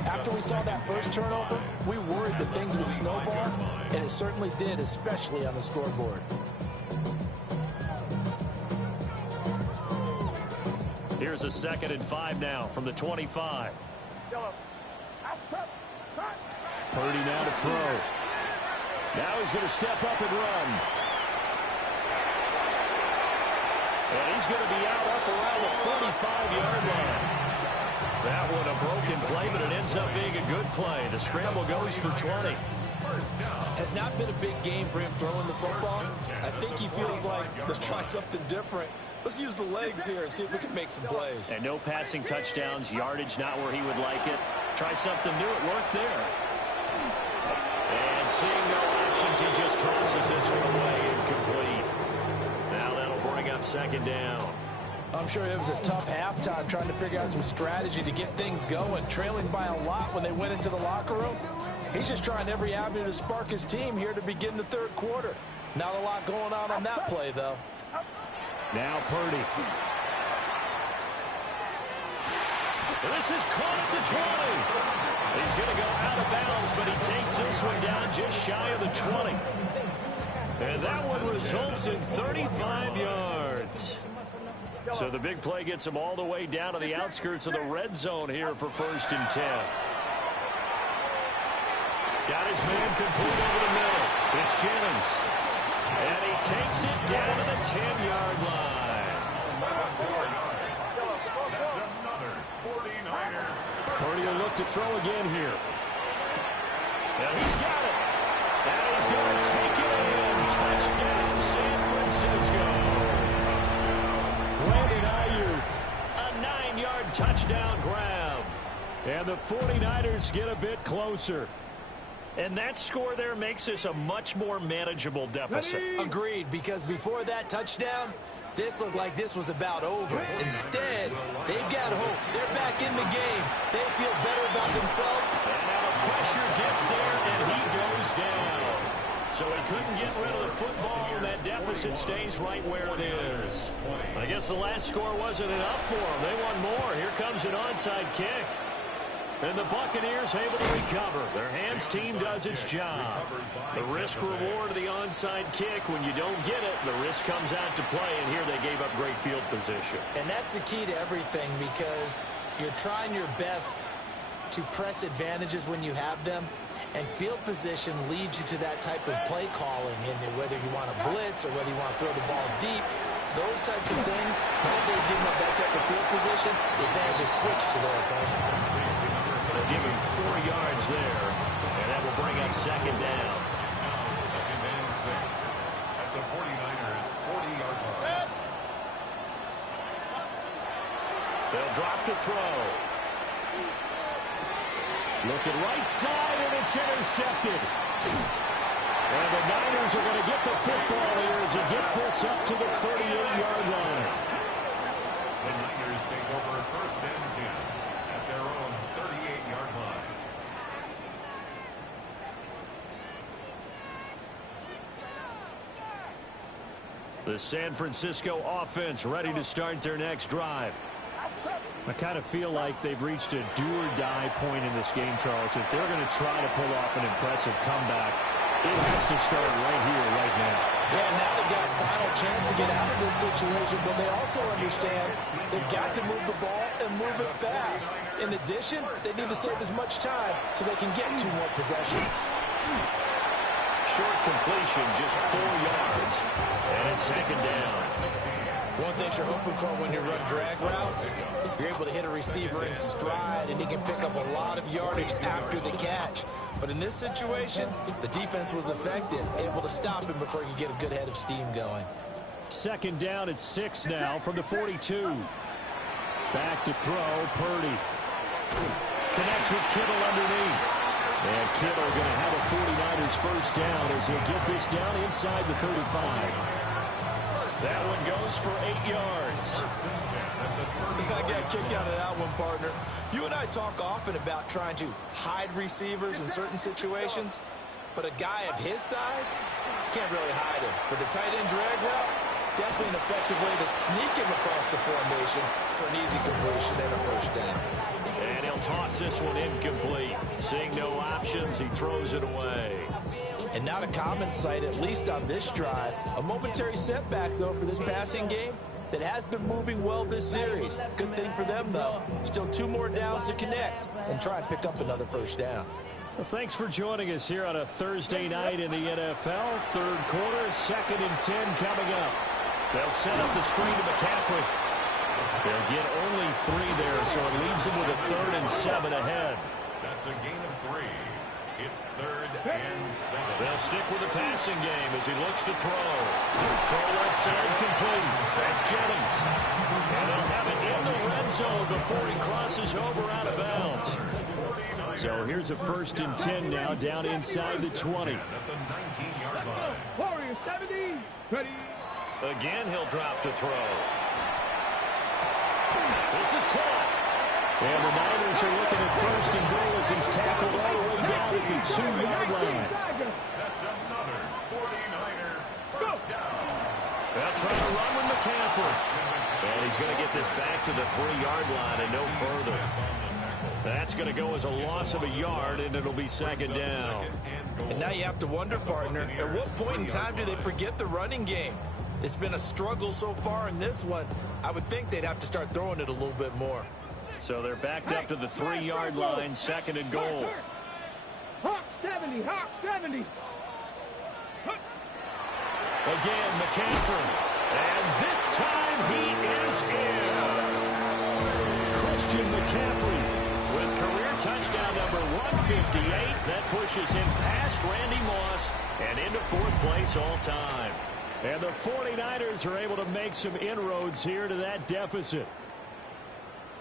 after we saw that first turnover, we worried that things would snowball, and it certainly did, especially on the scoreboard. Here's a 2nd and 5 now from the 25. Purdy now to throw. Now he's going to step up and run. And he's going to be out up around the 45-yard line. That one a broken play, but it ends up being a good play. The scramble goes for 20. Has not been a big game for him throwing the football. I think he feels like, let's try something different. Let's use the legs here and see if we can make some plays. And no passing touchdowns, yardage not where he would like it. Try something new, it worked there. And seeing no options, he just tosses this one away incomplete. Now that'll bring up 2nd down. I'm sure it was a tough halftime trying to figure out some strategy to get things going, trailing by a lot when they went into the locker room. He's just trying every avenue to spark his team here to begin the third quarter. Not a lot going on that play, though. Now Purdy. This is caught at the 20. He's going to go out of bounds, but he takes this one down just shy of the 20. And that one results in 35 yards. So the big play gets him all the way down to the outskirts of the red zone here for 1st and 10. Got his man complete over the middle. It's Jennings. And he takes it down to the 10-yard line. That's another 49er. Purdy will look to throw again here. And he's got it. And he's going to take it in. Touchdown, San Francisco. Brandon Ayuk, a 9-yard touchdown grab. And the 49ers get a bit closer. And that score there makes this a much more manageable deficit. Agreed, because before that touchdown, this looked like this was about over. Instead, they've got hope. They're back in the game. They feel better about themselves. And now the pressure gets there, and he goes down. So he couldn't get rid of the football, and that deficit stays right where it is. I guess the last score wasn't enough for them. They want more. Here comes an onside kick. And the Buccaneers able to recover. Their hands team does its job. The risk reward of the onside kick, when you don't get it, the risk comes out to play, and here they gave up great field position. And that's the key to everything, because you're trying your best to press advantages when you have them, and field position leads you to that type of play calling, and whether you want to blitz or whether you want to throw the ball deep, those types of things, when they give up that type of field position, the advantage is switched to their opponent. They'll give him 4 yards there, and that will bring up 2nd down. It's now 2nd and 6 at the 49ers 40-yard line. They'll drop to throw. Looking right side, and it's intercepted. And the Niners are going to get the football here as he gets this up to the 38-yard line. The Niners take over 1st and 10 at their own 38-yard line. The The San Francisco offense ready to start their next drive. I kind of feel like they've reached a do-or-die point in this game, Charles. If they're going to try to pull off an impressive comeback, it has to start right here, right now. Yeah, now they've got a final chance to get out of this situation, but they also understand they've got to move the ball and move it fast. In addition, they need to save as much time so they can get 2 more possessions. Short completion, just 4 yards, and it's second down. One thing you're hoping for when you run drag routes, you're able to hit a receiver in stride, and he can pick up a lot of yardage after the catch. But in this situation, the defense was effective, able to stop him before he could get a good head of steam going. Second down at 6 now from the 42. Back to throw, Purdy. Connects with Kittle underneath. And Kittle going to have a 49ers first down as he'll get this down inside the 35. That one goes for 8 yards. I got a kick out of that one, partner. You and I talk often about trying to hide receivers in certain situations, but a guy of his size can't really hide him. But the tight end drag route, definitely an effective way to sneak him across the formation for an easy completion and a first down. And he'll toss this one incomplete. Seeing no options, he throws it away. And not a common sight, at least on this drive. A momentary setback, though, for this passing game that has been moving well this series. Good thing for them, though. Still 2 more downs to connect and try and pick up another first down. Well, thanks for joining us here on a Thursday night in the NFL. Third quarter, 2nd and 10 coming up. They'll set up the screen to McCaffrey. They'll get only 3 there, so it leaves them with a 3rd and 7 ahead. That's a gain of 3. It's 3rd and 7. They'll stick with the passing game as he looks to throw. Throw left side complete. That's Jennings. And they'll have it in the red zone before he crosses over out of bounds. So here's a 1st and 10 now down inside the 20. At the 19-yard line. Warriors 70. Ready. Again, he'll drop to throw. This is caught. And the Niners are looking at 1st and goal as he's tackled all the way down at the 2-yard line. That's another 49er first down. They'll try to run with McCaffrey. And he's going to get this back to the 3-yard line and no further. That's going to go as a loss of a yard, and it'll be 2nd down. And now you have to wonder, partner, at what point in time do they forget the running game? It's been a struggle so far in this one. I would think they'd have to start throwing it a little bit more. So they're backed up to the 3-yard line, 2nd and goal. Hawk 70, Hawk 70. Again, McCaffrey. And this time he is in. Christian McCaffrey with career touchdown number 158. That pushes him past Randy Moss and into 4th place all time. And the 49ers are able to make some inroads here to that deficit.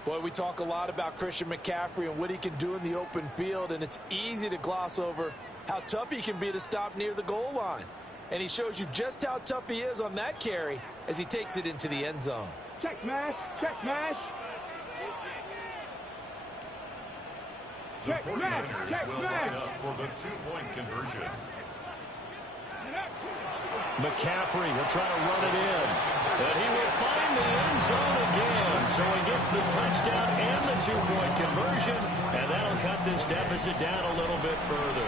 Boy, we talk a lot about Christian McCaffrey and what he can do in the open field, and it's easy to gloss over how tough he can be to stop near the goal line. And he shows you just how tough he is on that carry as he takes it into the end zone. Check smash, check smash. Check smash, check will smash. line up for the 2-point conversion. McCaffrey will try to run it in. But he will find the end zone again. So he gets the touchdown and the 2-point conversion. And that'll cut this deficit down a little bit further.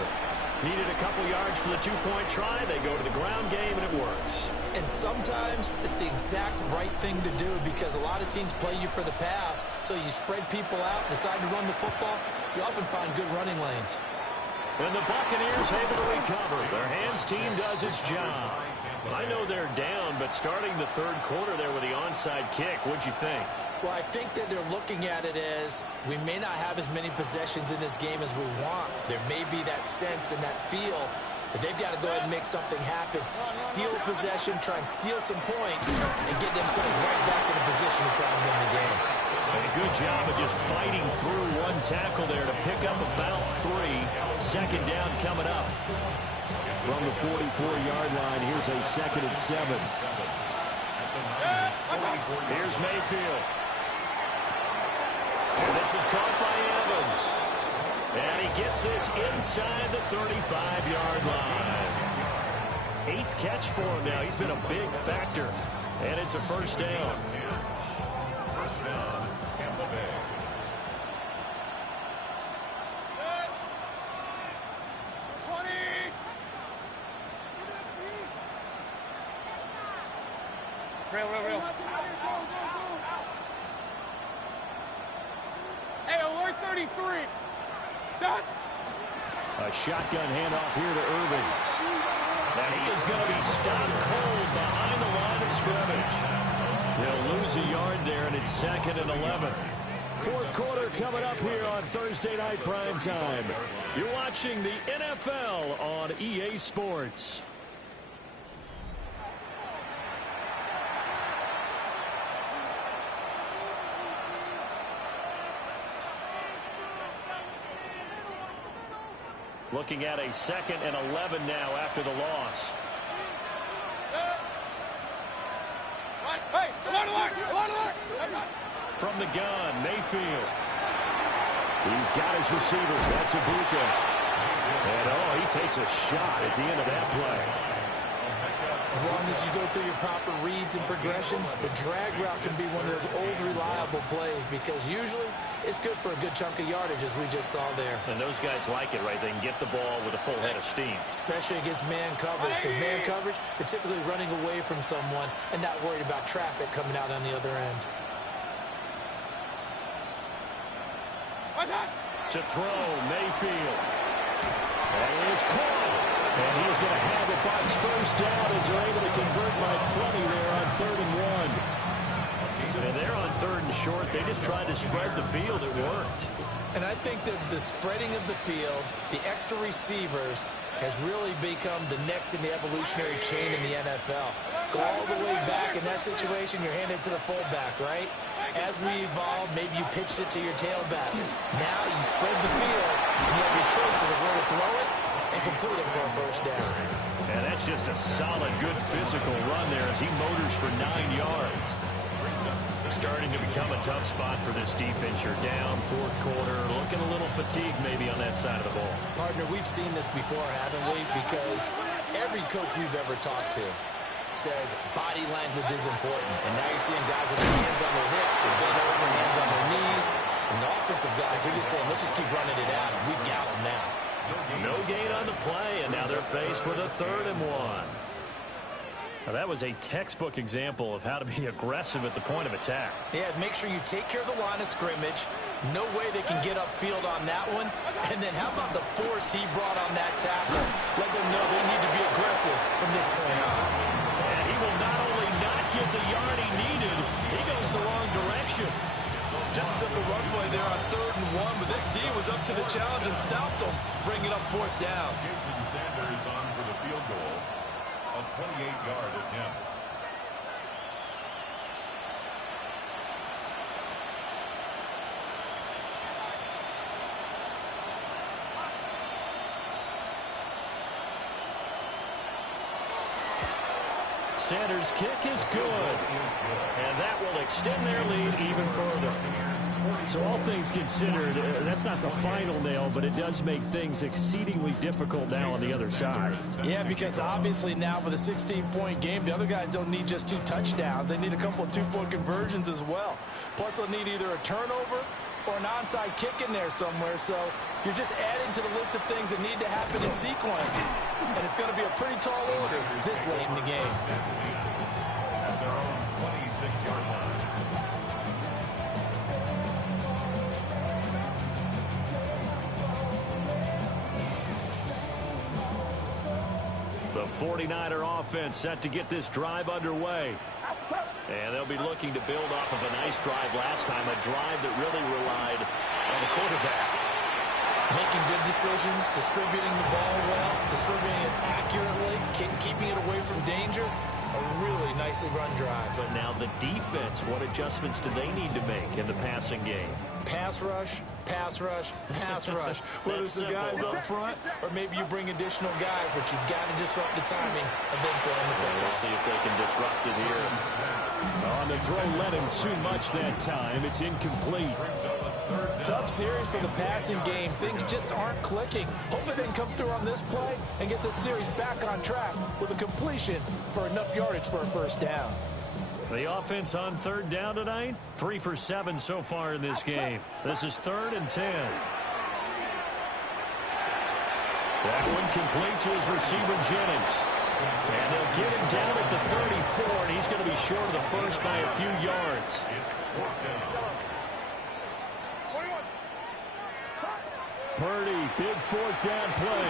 Needed a couple yards for the 2-point try. They go to the ground game, and it works. And sometimes it's the exact right thing to do because a lot of teams play you for the pass. So you spread people out, decide to run the football. You often find good running lanes. And the Buccaneers able to recover. Their hands team does its job. I know they're down, but starting the 3rd quarter there with the onside kick, what'd you think? Well, I think that they're looking at it as we may not have as many possessions in this game as we want. There may be that sense and that feel that they've got to go ahead and make something happen. Steal a possession, try and steal some points, and get themselves right back in a position to try and win the game. And a good job of just fighting through one tackle there to pick up about 3. 2nd down coming up. From the 44-yard line, here's a 2nd and 7. Here's Mayfield. And this is caught by Evans. And he gets this inside the 35-yard line. 8th catch for him now. He's been a big factor. And it's a first down. First down, Tampa Bay. Real. Hey, alert 33. Stop. A shotgun handoff here to Irving. And he is going to be stopped cold behind the line of scrimmage. They'll lose a yard there, and it's 2nd and 11. Fourth quarter coming up here on Thursday Night Primetime. You're watching the NFL on EA Sports. Looking at a 2nd and 11 now after the loss. Hey, alert! From the gun, Mayfield. He's got his receivers. That's Ibuka. And, he takes a shot at the end of that play. As long as you go through your proper reads and progressions, the drag route can be one of those old reliable plays because usually it's good for a good chunk of yardage, as we just saw there. And those guys like it, right? They can get the ball with a full head of steam. Especially against man coverage, because man coverage, you're typically running away from someone and not worried about traffic coming out on the other end. To throw, Mayfield. That is caught. And he's going to have it by his first down as they're able to convert by plenty there on 3rd and 1. And they're on 3rd and short. They just tried to spread the field. It worked. And I think that the spreading of the field, the extra receivers, has really become the next in the evolutionary chain in the NFL. Go all the way back. In that situation, you're handed to the fullback, right? As we evolve, maybe you pitched it to your tailback. Now you spread the field, and you have your choices of where to throw it and complete it for a first down. And that's just a solid, good physical run there as he motors for 9 yards. Starting to become a tough spot for this defense. You're down, 4th quarter, looking a little fatigued maybe on that side of the ball. Partner, we've seen this before, haven't we? Because every coach we've ever talked to says body language is important. And now you're seeing guys with their hands on their hips and bent over, hands on their knees. And the offensive guys are just saying, let's just keep running it at them. We've got them now. No gain on the play, and now they're faced with a 3rd and 1. Now, that was a textbook example of how to be aggressive at the point of attack. Yeah, make sure you take care of the line of scrimmage. No way they can get upfield on that one. And then how about the force he brought on that tackle? Let them know they need to be aggressive from this point on. And he will not only not get the yard he needed, he goes the wrong direction. Just a simple run play there on 3rd and 1, but this D was up to the challenge and stopped him, bringing up 4th down. Jason Sanders on for the field goal. A 28-yard attempt. Sanders' kick is good. And that will extend their lead even further. So all things considered, that's not the final nail, but it does make things exceedingly difficult now on the other side. Yeah, because obviously now with a 16-point game, the other guys don't need just 2 touchdowns. They need a couple of 2-point conversions as well. Plus they'll need either a turnover or an onside kick in there somewhere. So you're just adding to the list of things that need to happen in sequence. And it's going to be a pretty tall order this late in the game. At their own 26-yard line. The 49er offense set to get this drive underway. And they'll be looking to build off of a nice drive last time, a drive that really relied on the quarterback. Making good decisions, distributing the ball well, distributing it accurately, keeping it away from danger. A really nicely run drive. But now the defense, what adjustments do they need to make in the passing game? pass rush, pass rush, pass rush. Whether it's the guys up front or maybe you bring additional guys, but you got to disrupt the timing of them throwing the football. We'll see if they can disrupt it here. On the throw, led him too much that time. It's incomplete. Tough series for the passing game. Things just aren't clicking. Hoping they can come through on this play and get this series back on track with a completion for enough yardage for a first down. The offense on third down tonight, 3 for 7 so far in this game. This is 3rd and 10. That one complete to his receiver, Jennings. And they'll get him down at the 34, and he's going to be short of the first by a few yards. Purdy, big 4th down play.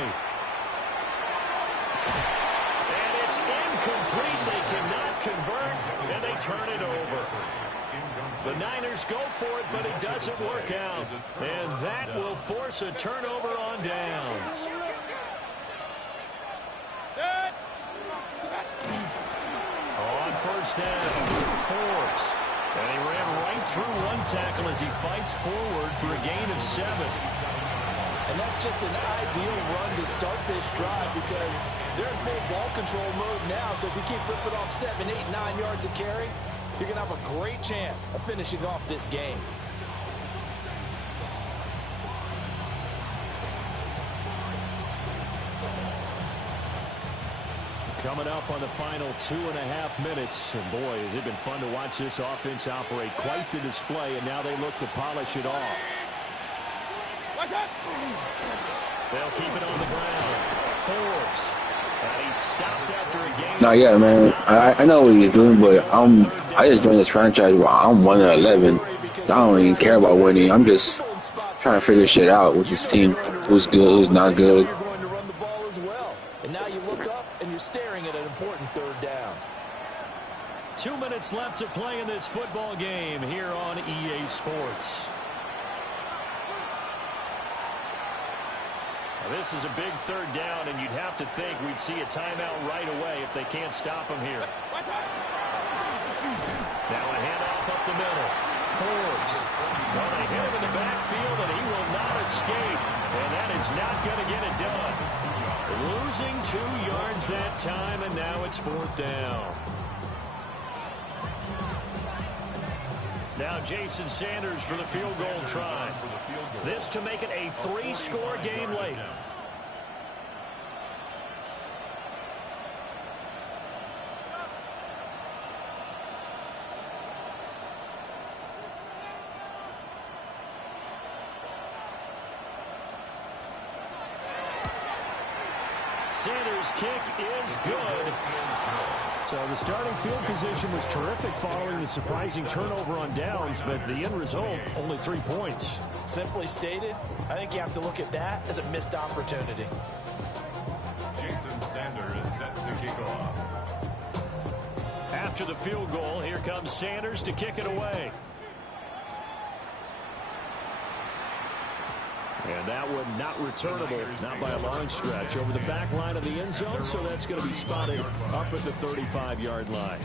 And it's incomplete. They cannot convert, and they turn it over. The Niners go for it, but it doesn't work out. And that will force a turnover on downs. On first down, Forbes. And he ran right through one tackle as he fights forward for a gain of 7. And that's just an ideal run to start this drive because they're in full ball control mode now. So if you keep ripping off 7, 8, 9 yards of carry, you're going to have a great chance of finishing off this game. Coming up on the final 2.5 minutes. And boy, has it been fun to watch this offense operate. Quite the display, and now they look to polish it off. They'll keep it on the ground. Forbes. And he's stopped after a game. No, yeah, man. I know what he's doing, but I just joined this franchise where I'm 1-11. I don't even care about winning. I'm just trying to figure shit out with this team. Who's good, who's not good. And now you look up and you're staring at an important 3rd down. 2 minutes left to play in this football game here on EA Sports. This is a big 3rd down, and you'd have to think we'd see a timeout right away if they can't stop him here. Now a handoff up the middle. Forbes. Well, they hit him in the backfield, and he will not escape. And that is not going to get it done. Losing 2 yards that time, and now it's 4th down. Now Jason Sanders for the field goal try. This to make it a 3-score game late. Sanders' kick is good. So the starting field position was terrific following the surprising turnover on downs, but the end result, only 3 points. Simply stated, I think you have to look at that as a missed opportunity. Jason Sanders is set to kick off. After the field goal, here comes Sanders to kick it away. And that one not returnable, not by a long stretch, over the back line of the end zone, so that's going to be spotted up at the 35-yard line.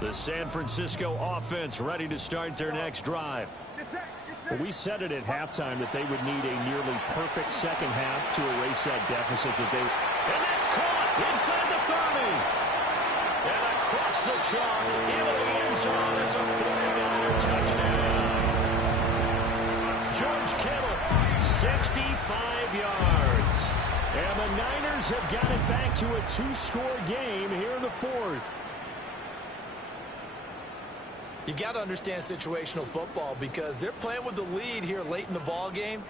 The San Francisco offense ready to start their next drive. Well, we said it at halftime that they would need a nearly perfect second half to erase that deficit that they... And that's caught inside the 30. And across the chalk into the end zone. It's a 49er touchdown. George Kittle, 65 yards. And the Niners have got it back to a 2-score game here in the 4th. You've got to understand situational football because they're playing with the lead here late in the ball game.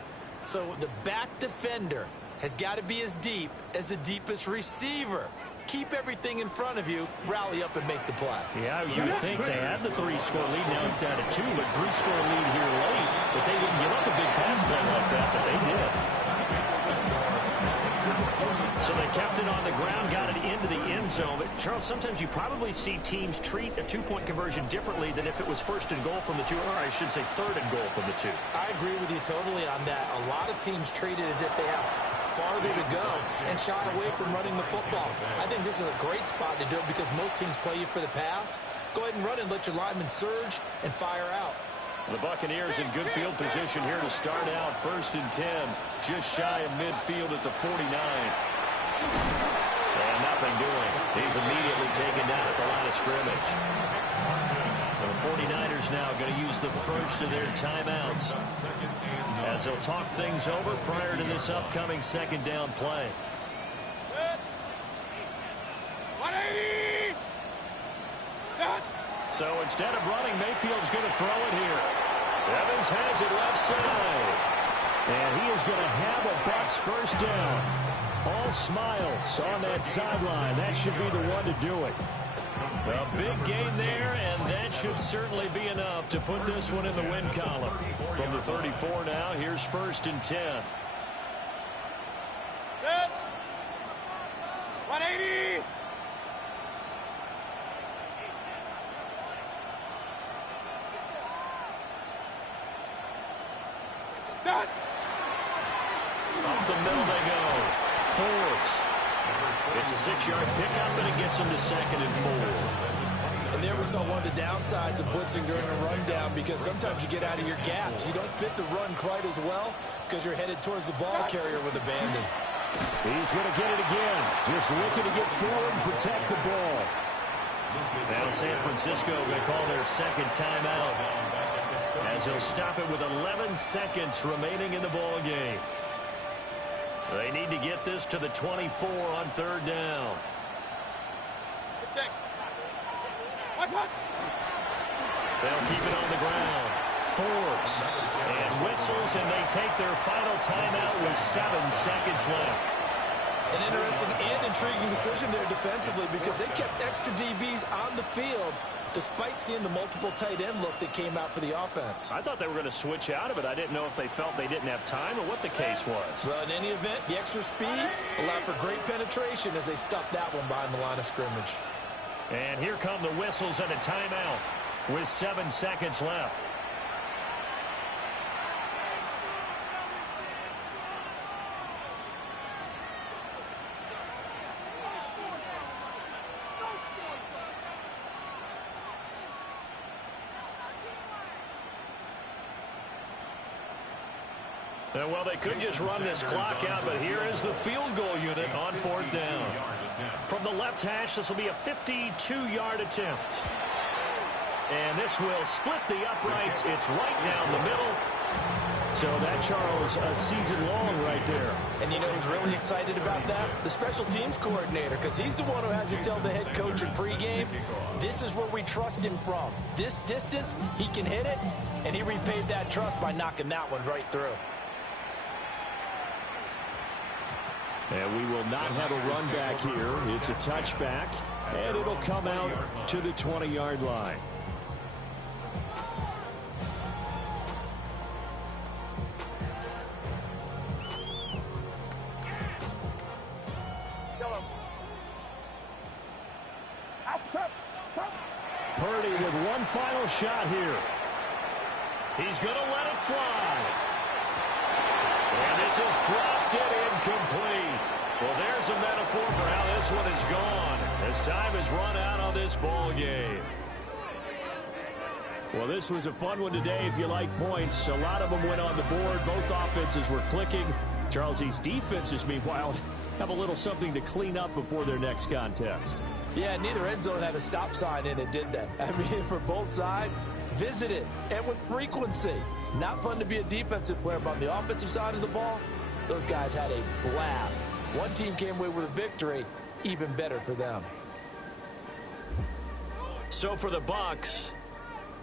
So the back defender has got to be as deep as the deepest receiver. Keep everything in front of you, rally up and make the play. Yeah, you would think they had the 3-score lead. Now it's down to 2, but 3-score lead here late. But they wouldn't give up a big pass play like that, but they did. So they kept it on the ground, got it into the end zone. But, Charles, sometimes you probably see teams treat a 2-point conversion differently than if it was 1st and goal from the 2, or I should say 3rd and goal from the 2. I agree with you totally on that. A lot of teams treat it as if they have farther to go and shy away from running the football. I think this is a great spot to do it because most teams play you for the pass. Go ahead and run and let your linemen surge and fire out. The Buccaneers in good field position here to start out. 1st and 10, just shy of midfield at the 49. And nothing doing. He's immediately taken down at the line of scrimmage. The 49ers now going to use the first of their timeouts as they'll talk things over prior to this upcoming 2nd down play. 180! So instead of running, Mayfield's going to throw it here. Evans has it left side. And he is going to have a Bucs first down. All smiles on that sideline. That should be the one to do it. A big gain there, and that should certainly be enough to put this one in the win column. From the 34 now, here's 1st and 10. 180! Up the middle they go. Forbes. It's a 6-yard pickup, and it gets him to 2nd and 4. And there we saw one of the downsides of blitzing during a rundown because sometimes you get out of your gaps. You don't fit the run quite as well because you're headed towards the ball carrier with abandon. He's going to get it again. Just looking to get forward and protect the ball. Now San Francisco going to call their 2nd timeout as he'll stop it with 11 seconds remaining in the ball game. They need to get this to the 24 on 3rd down. They'll keep it on the ground. Forbes and whistles, and they take their final timeout with 7 seconds left. An interesting and intriguing decision there defensively because they kept extra DBs on the field despite seeing the multiple tight end look that came out for the offense. I thought they were going to switch out of it. I didn't know if they felt they didn't have time or what the case was. Well, in any event, the extra speed allowed for great penetration as they stuffed that one behind the line of scrimmage. And here come the whistles and a timeout with 7 seconds left. Well, they could just run this clock out, but here is the field goal unit on 4th down. From the left hash, this will be a 52-yard attempt. And this will split the uprights. It's right down the middle. So that, Charles, a season long right there. And you know who's really excited about that? The special teams coordinator, because he's the one who has to tell the head coach in pregame, this is where we trust him from. This distance, he can hit it, and he repaid that trust by knocking that one right through. And we will not have a run back here. It's a touchback, and it'll come out to the 20-yard line. Purdy with one final shot here. He's going to let it fly. And this is dropped it incomplete. Well, there's a metaphor for how this one is gone as time has run out on this ball game. Well, this was a fun one today if you like points. A lot of them went on the board. Both offenses were clicking. Charles, these defenses, meanwhile, have a little something to clean up before their next contest. Yeah, neither end zone had a stop sign in it, did they? I mean, for both sides, visit it, and with frequency. Not fun to be a defensive player, but on the offensive side of the ball, those guys had a blast. One team came away with a victory, even better for them. So for the Bucs,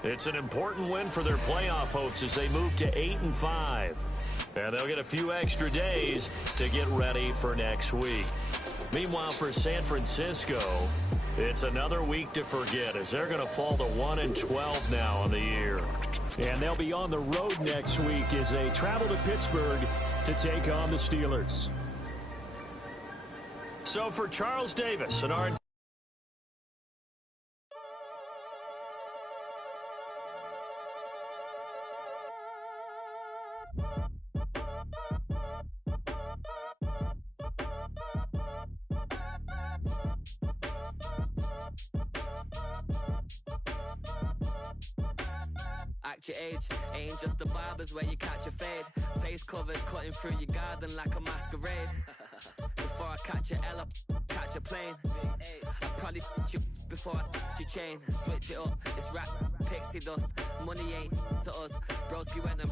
it's an important win for their playoff hopes as they move to 8-5. And they'll get a few extra days to get ready for next week. Meanwhile, for San Francisco, it's another week to forget as they're going to fall to 1-12 now on the year. And they'll be on the road next week as they travel to Pittsburgh to take on the Steelers. So for Charles Davis and our act your age. Ain't just the barbers where you catch a fade. Face covered, cutting through your garden like a masquerade. Before I catch a L up, catch a plane. I probably you before I your chain. Switch it up, it's rap, pixie dust. Money ain't to us. Broski went and